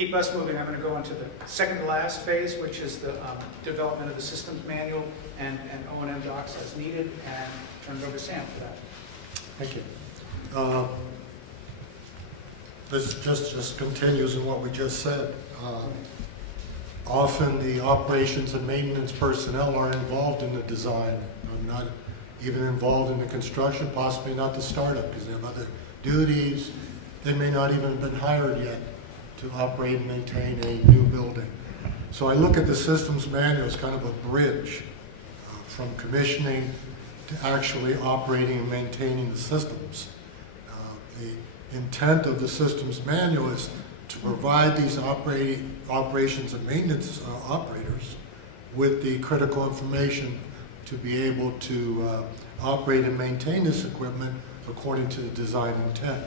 keep us moving, I'm going to go on to the second to last phase, which is the development of the systems manual and O&M docs as needed, and turn it over to Sam for that. Thank you. This just continues in what we just said. Often the operations and maintenance personnel are involved in the design, not even involved in the construction, possibly not the startup, because they have other duties. They may not even have been hired yet to operate and maintain a new building. So I look at the systems manual as kind of a bridge from commissioning to actually operating and maintaining the systems. The intent of the systems manual is to provide these operations and maintenance operators with the critical information to be able to operate and maintain this equipment according to the design intent.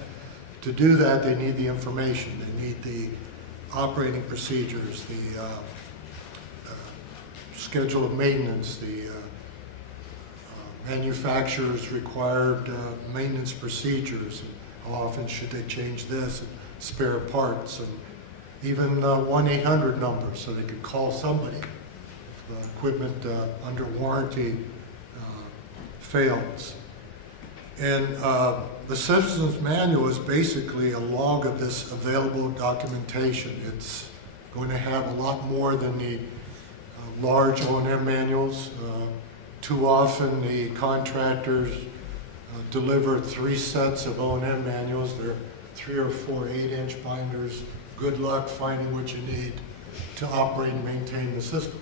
To do that, they need the information. They need the operating procedures, the schedule of maintenance, the manufacturer's required maintenance procedures, and how often should they change this, and spare parts, and even 1-800 numbers so they could call somebody if equipment under warranty fails. And the systems manual is basically a log of this available documentation. It's going to have a lot more than the large O&M manuals. Too often the contractors deliver 3 sets of O&M manuals. They're 3 or 4 8-inch binders. Good luck finding what you need to operate and maintain the systems.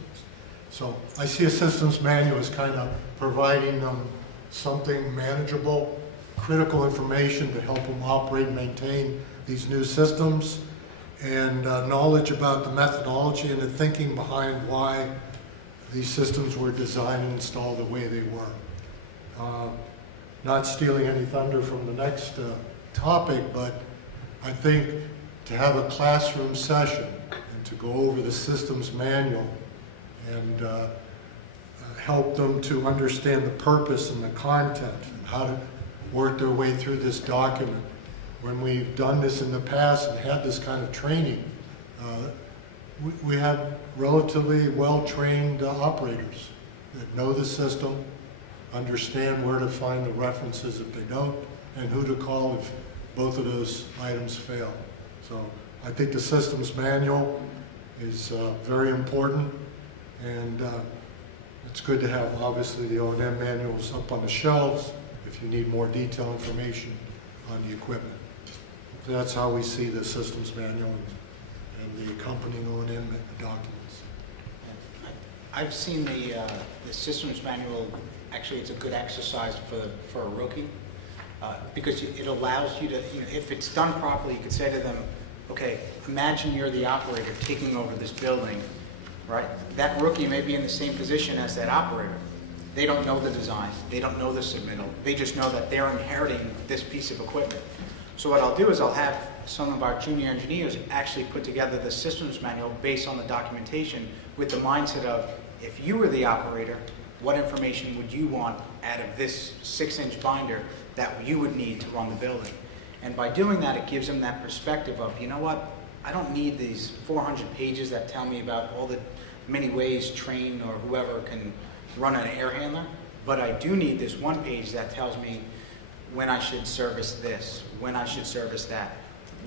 So I see a systems manual as kind of providing them something manageable, critical information to help them operate and maintain these new systems, and knowledge about the methodology and the thinking behind why these systems were designed and installed the way they were. Not stealing any thunder from the next topic, but I think to have a classroom session and to go over the systems manual and help them to understand the purpose and the content and how to work their way through this document. When we've done this in the past and had this kind of training, we have relatively well-trained operators that know the system, understand where to find the references if they don't, and who to call if both of those items fail. So I think the systems manual is very important, and it's good to have, obviously, the O&M manuals up on the shelves if you need more detailed information on the equipment. That's how we see the systems manual and the accompanying O&M documents. I've seen the systems manual. Actually, it's a good exercise for a rookie because it allows you to, if it's done properly, you could say to them, okay, imagine you're the operator taking over this building, right? That rookie may be in the same position as that operator. They don't know the design. They don't know the submittal. They just know that they're inheriting this piece of equipment. So what I'll do is I'll have some of our junior engineers actually put together the systems manual based on the documentation with the mindset of, if you were the operator, what information would you want out of this 6-inch binder that you would need to run the building? And by doing that, it gives them that perspective of, you know what, I don't need these 400 pages that tell me about all the many ways Trane or whoever can run an air handler, but I do need this one page that tells me when I should service this, when I should service that,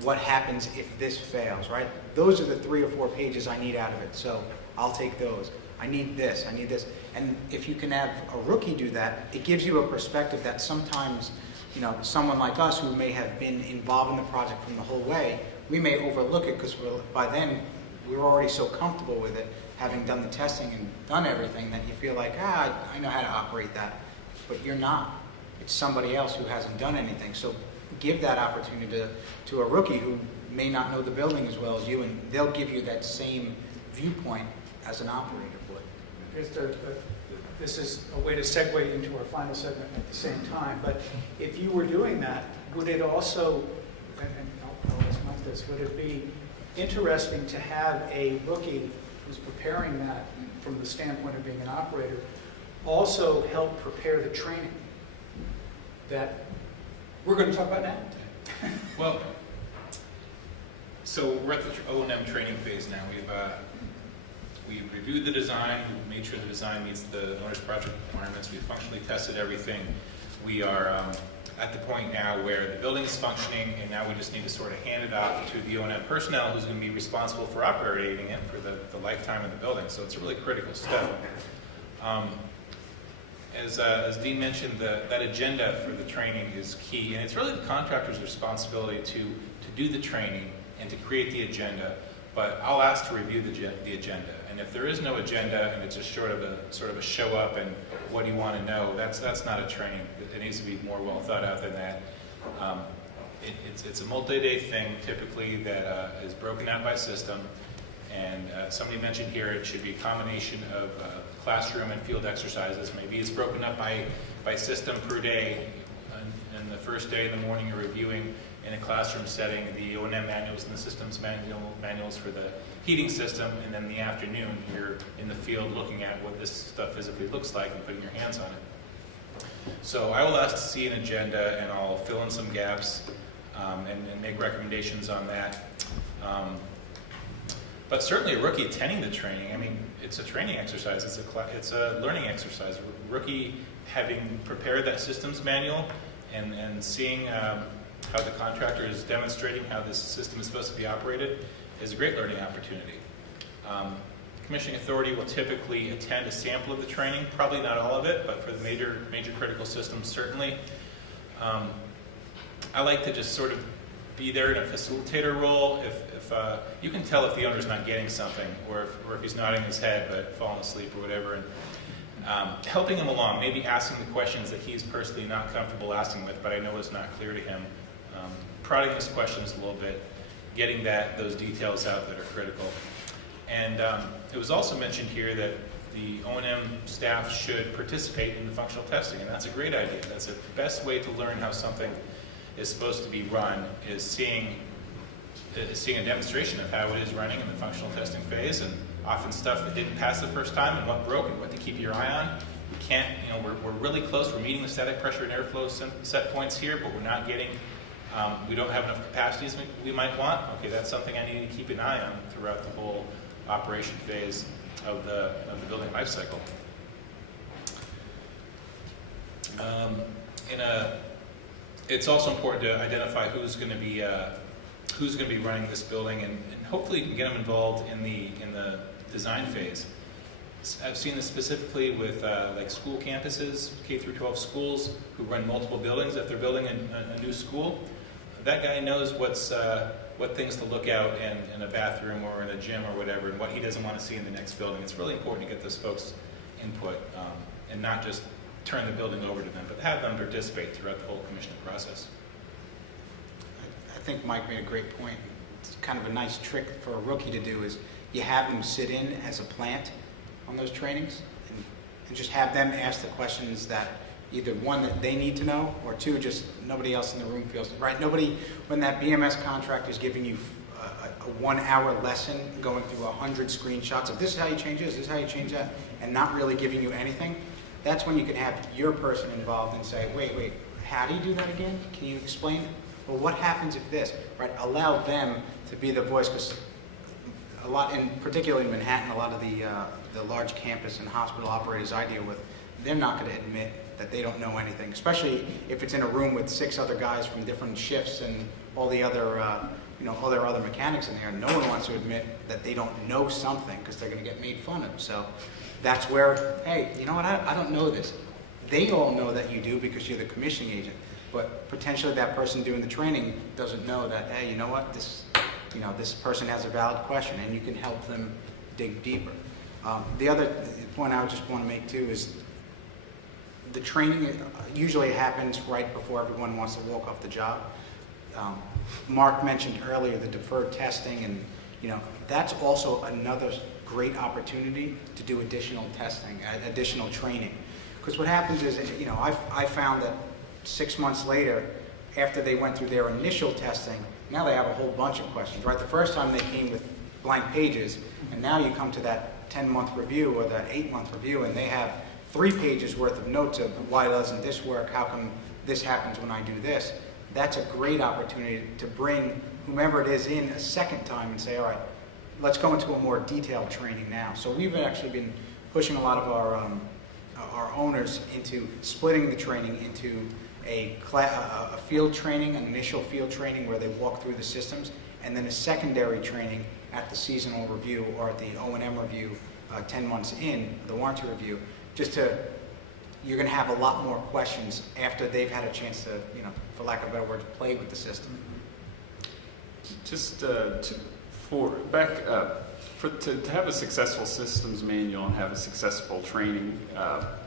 what happens if this fails, right? Those are the 3 or 4 pages I need out of it, so I'll take those. I need this, I need this. And if you can have a rookie do that, it gives you a perspective that sometimes, someone like us who may have been involved in the project from the whole way, we may overlook it because by then we're already so comfortable with it, having done the testing and done everything, that you feel like, I know how to operate that. But you're not. It's somebody else who hasn't done anything. So give that opportunity to a rookie who may not know the building as well as you, and they'll give you that same viewpoint as an operator would. This is a way to segue into our final segment at the same time, but if you were doing that, would it also, and I'll ask Mike this, would it be interesting to have a rookie who's preparing that from the standpoint of being an operator also help prepare the training that we're going to talk about now? Well, So we're at the O&M training phase now. We've reviewed the design, we've made sure the design meets the owner's project requirements, we've functionally tested everything. We are at the point now where the building is functioning, and now we just need to sort of hand it off to the O&M personnel who's going to be responsible for operating it for the lifetime of the building. So it's a really critical step. As Dean mentioned, that agenda for the training is key, and it's really the contractor's responsibility to do the training and to create the agenda. But I'll ask to review the agenda, and if there is no agenda and it's just sort of a show up and what do you want to know, that's not a training. It needs to be more well thought out than that. It's a multi-day thing typically that is broken out by system, and somebody mentioned here it should be a combination of classroom and field exercises. Maybe it's broken up by system per day. And the first day in the morning you're reviewing in a classroom setting the O&M manuals and the systems manuals for the heating system, and then in the afternoon you're in the field looking at what this stuff physically looks like and putting your hands on it. So I will ask to see an agenda, and I'll fill in some gaps and make recommendations on that. But certainly a rookie attending the training, I mean, it's a training exercise, it's a learning exercise. Rookie having prepared that systems manual and seeing how the contractor is demonstrating how this system is supposed to be operated is a great learning opportunity. Commissioning authority will typically attend a sample of the training, probably not all of it, but for the major critical systems, certainly. I like to just sort of be there in a facilitator role. If you can tell if the owner's not getting something, or if he's nodding his head but falling asleep or whatever, and helping him along, maybe asking the questions that he's personally not comfortable asking with, but I know it's not clear to him. Prodding his questions a little bit, getting those details out that are critical. And it was also mentioned here that the O&M staff should participate in the functional testing, and that's a great idea. That's the best way to learn how something is supposed to be run, is seeing a demonstration of how it is running in the functional testing phase, and often stuff that didn't pass the first time and what broke and what to keep your eye on. We can't, we're really close. We're meeting the static pressure and airflow set points here, but we're not getting, we don't have enough capacity as we might want. Okay, that's something I need to keep an eye on throughout the whole operation phase of the building life cycle. It's also important to identify who's going to be running this building, and hopefully you can get them involved in the design phase. I've seen this specifically with like school campuses, K through 12 schools who run multiple buildings. If they're building a new school, that guy knows what things to look out in a bathroom or in a gym or whatever, and what he doesn't want to see in the next building. It's really important to get those folks' input and not just turn the building over to them, but have them participate throughout the whole commissioning process. I think Mike made a great point. It's kind of a nice trick for a rookie to do is you have them sit in as a plant on those trainings and just have them ask the questions that either one, that they need to know, or two, just nobody else in the room feels it, right? Nobody, when that BMS contract is giving you a 1 hour lesson going through 100 screenshots of this is how you change this is how you change that, and not really giving you anything, that's when you can have your person involved and say, wait, how do you do that again? Can you explain? Well, what happens if this, right? Allow them to be the voice, because a lot, and particularly in Manhattan, a lot of the large campus and hospital operators I deal with, they're not going to admit that they don't know anything, especially if it's in a room with 6 other guys from different shifts and all the other, all their other mechanics in there. No one wants to admit that they don't know something because they're going to get made fun of. So that's where, hey, you know what? I don't know this. They all know that you do because you're the commissioning agent, but potentially that person doing the training doesn't know that. Hey, you know what? This person has a valid question, and you can help them dig deeper. The other point I would just want to make too is the training usually happens right before everyone wants to walk off the job. Mark mentioned earlier the deferred testing, and that's also another great opportunity to do additional testing, additional training. Because what happens is, I found that 6 months later, after they went through their initial testing, now they have a whole bunch of questions, right? The first time they came with blank pages, and now you come to that 10-month review or that 8-month review, and they have 3 pages worth of notes of why doesn't this work, how come this happens when I do this. That's a great opportunity to bring whomever it is in a second time and say, all right, let's go into a more detailed training now. So we've actually been pushing a lot of our owners into splitting the training into a field training, an initial field training where they walk through the systems, and then a secondary training at the seasonal review or at the O&M review 10 months in, the warranty review, you're going to have a lot more questions after they've had a chance to, for lack of a better word, play with the system. Just to have a successful systems manual and have a successful training,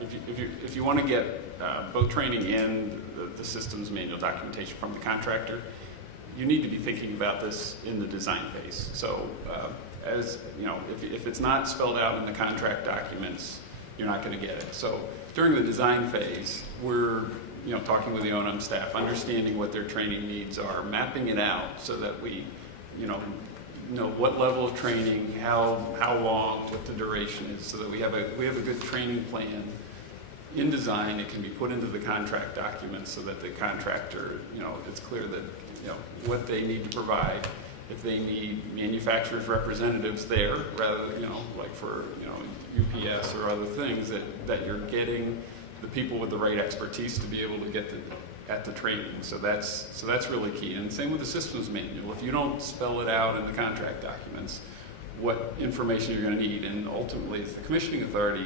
if you want to get both training and the systems manual documentation from the contractor, you need to be thinking about this in the design phase. So, as you know, if it's not spelled out in the contract documents, you're not going to get it. So, during the design phase, we're talking with the O&M staff, understanding what their training needs are, mapping it out so that we, know what level of training, how long, what the duration is, so that we have a good training plan in design. It can be put into the contract documents so that the contractor, it's clear that what they need to provide. If they need manufacturers' representatives there, rather than like for UPS or other things, that you're getting the people with the right expertise to be able to get at the training. So that's really key. And same with the systems manual. If you don't spell it out in the contract documents, what information you're going to need, and ultimately, as the commissioning authority,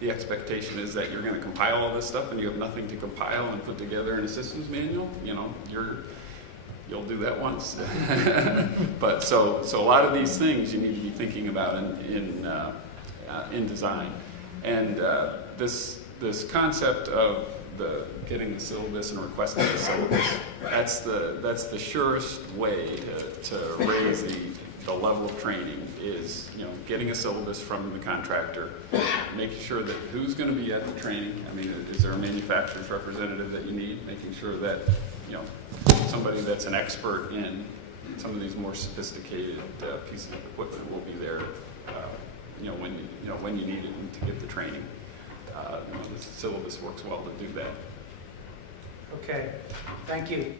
the expectation is that you're going to compile all this stuff, and you have nothing to compile and put together in a systems manual. You'll do that once. But so a lot of these things you need to be thinking about in design, and this concept of getting the syllabus and requesting the syllabus, that's the surest way to raise the level of training is getting a syllabus from the contractor, making sure that who's going to be at the training. I mean, is there a manufacturer's representative that you need? Making sure that somebody that's an expert in some of these more sophisticated pieces of equipment will be there when you need it and to get the training. The syllabus works well to do that. Okay, thank you.